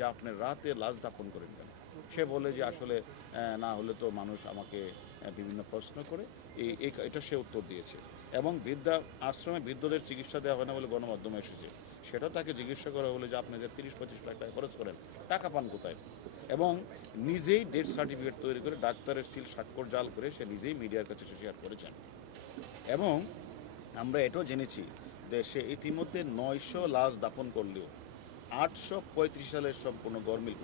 যে আপনি রাতে লাশ দাফন করেন কেন? সে বলে যে আসলে না হলে তো মানুষ আমাকে বিভিন্ন প্রশ্ন করে, এটা সে উত্তর দিয়েছে। এবং আশ্রমে বৃদ্ধদের চিকিৎসা দেওয়া হয় না বলে গণমাধ্যমে এসেছে, সেটাও তাকে জিজ্ঞাসা করা হলো যে আপনি যে 30-25 লাখ টাকা খরচ করেন, টাকা পান কোথায়? এবং নিজেই ডেথ সার্টিফিকেট তৈরি করে ডাক্তারের সিল স্বাক্ষর জাল করে সে নিজেই মিডিয়ার কাছে শেয়ার করেছেন। এবং আমরা এটাও জেনেছি যে সে ইতিমধ্যে 900 লাশ দাফন করলেও 835 সালের সম্পূর্ণ গরমিল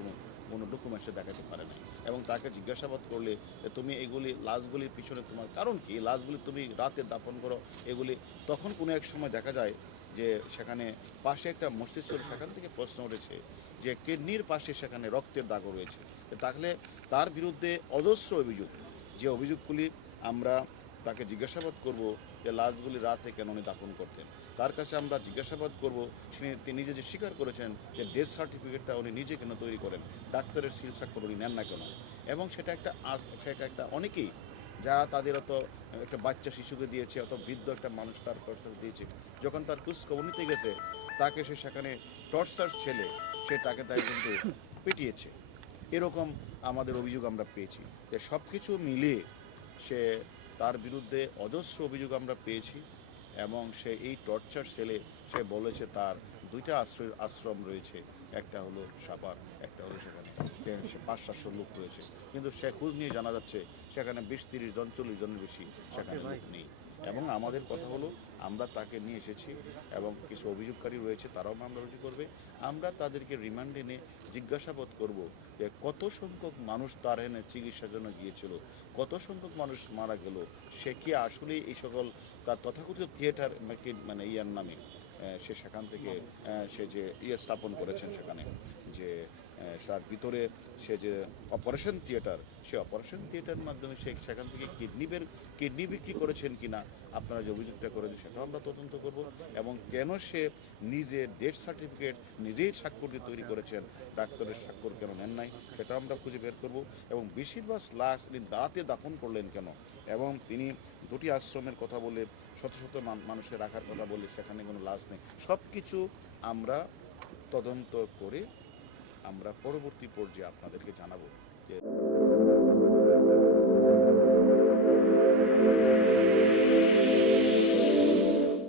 কোনো ডকুমেন্টসে দেখাতে পারে নাই। এবং তাকে জিজ্ঞাসাবাদ করলে যে তুমি এগুলি লাশগুলির পিছনে তোমার কারণ কি, এই লাশগুলি তুমি রাতে দাফন করো এগুলি, তখন কোনো এক সময় দেখা যায় যে সেখানে পাশে একটা মসজিদ ছিল, সেখান থেকে প্রশ্ন উঠেছে যে কিডনির পাশে সেখানে রক্তের দাগও রয়েছে। তাহলে তার বিরুদ্ধে অজস্র অভিযোগ, যে অভিযোগগুলি আমরা তাকে জিজ্ঞাসাবাদ করব যে লাশগুলি রাতে কেন উনি দাফন করতেন। তার কাছে আমরা জিজ্ঞাসাবাদ করব তিনি নিজে যে স্বীকার করেছেন যে ডেথ সার্টিফিকেটটা উনি নিজে কেন তৈরি করেন, ডাক্তারের সিল স্বাক্ষর উনি নেন না কেন। এবং সেটা একটা অনেকেই যা তাদের অত একটা বাচ্চা শিশুকে দিয়েছে, অত বৃদ্ধ একটা মানুষ তার খরচা দিয়েছে, যখন তার খোঁজ খবর নিতে গেছে তাকে সে সেখানে টর্চার ছেলে তাকে কিন্তু পিটিয়েছে। এরকম আমাদের অভিযোগ আমরা পেয়েছি। যে সব কিছু মিলিয়ে সে তার বিরুদ্ধে অজস্র অভিযোগ আমরা পেয়েছি। এবং সে এই টর্চার সেলে সে বলেছে তার দুইটা আশ্রম রয়েছে, একটা হলো সাপার, একটা হলো সেখানে সে 500-700 লোক রয়েছে, কিন্তু সে খোঁজ নিয়ে জানা যাচ্ছে সেখানে 20-30 জন 40 জনের বেশি সেখানে লোক নেই। এবং আমাদের কথা হলো আমরা তাকে নিয়ে এসেছি এবং কিছু অভিযোগকারী রয়েছে, তারাও মামলা রুজু করবে। আমরা তাদেরকে রিমান্ডে নিয়ে জিজ্ঞাসাবাদ করব যে কত সংখ্যক মানুষ তার এনে চিকিৎসার জন্য গিয়েছিল, কত সংখ্যক মানুষ মারা গেল, সে কি আসলে এই সকল তার তথাকথিত থিয়েটার মানে ইয়ার নামে সে সেখান থেকে সে যে স্থাপন করেছেন সেখানে, যে তার ভিতরে সে যে অপারেশন থিয়েটার, সে অপারেশন থিয়েটারের মাধ্যমে সে সেখান থেকে কিডনি বিক্রি করেছেন কিনা আপনারা যে অভিযোগটা করেছেন সেটাও আমরা তদন্ত করব। এবং কেন সে নিজে ডেথ সার্টিফিকেট নিজেই স্বাক্ষর দিয়ে তৈরি করেছেন, ডাক্তারের স্বাক্ষর কেন নেন নাই, সেটা আমরা খুঁজে বের করব। এবং বেশিরভাগ লাশ তিনি দাঁড়াতে দাফন করলেন কেন, এবং তিনি দুটি আশ্রমের কথা বলে শত শত মানুষের রাখার কথা বলে সেখানে কোনো লাশ নেই, সব কিছু আমরা তদন্ত করে আমরা পরবর্তী পর্যায়ে আপনাদেরকে জানাবো যে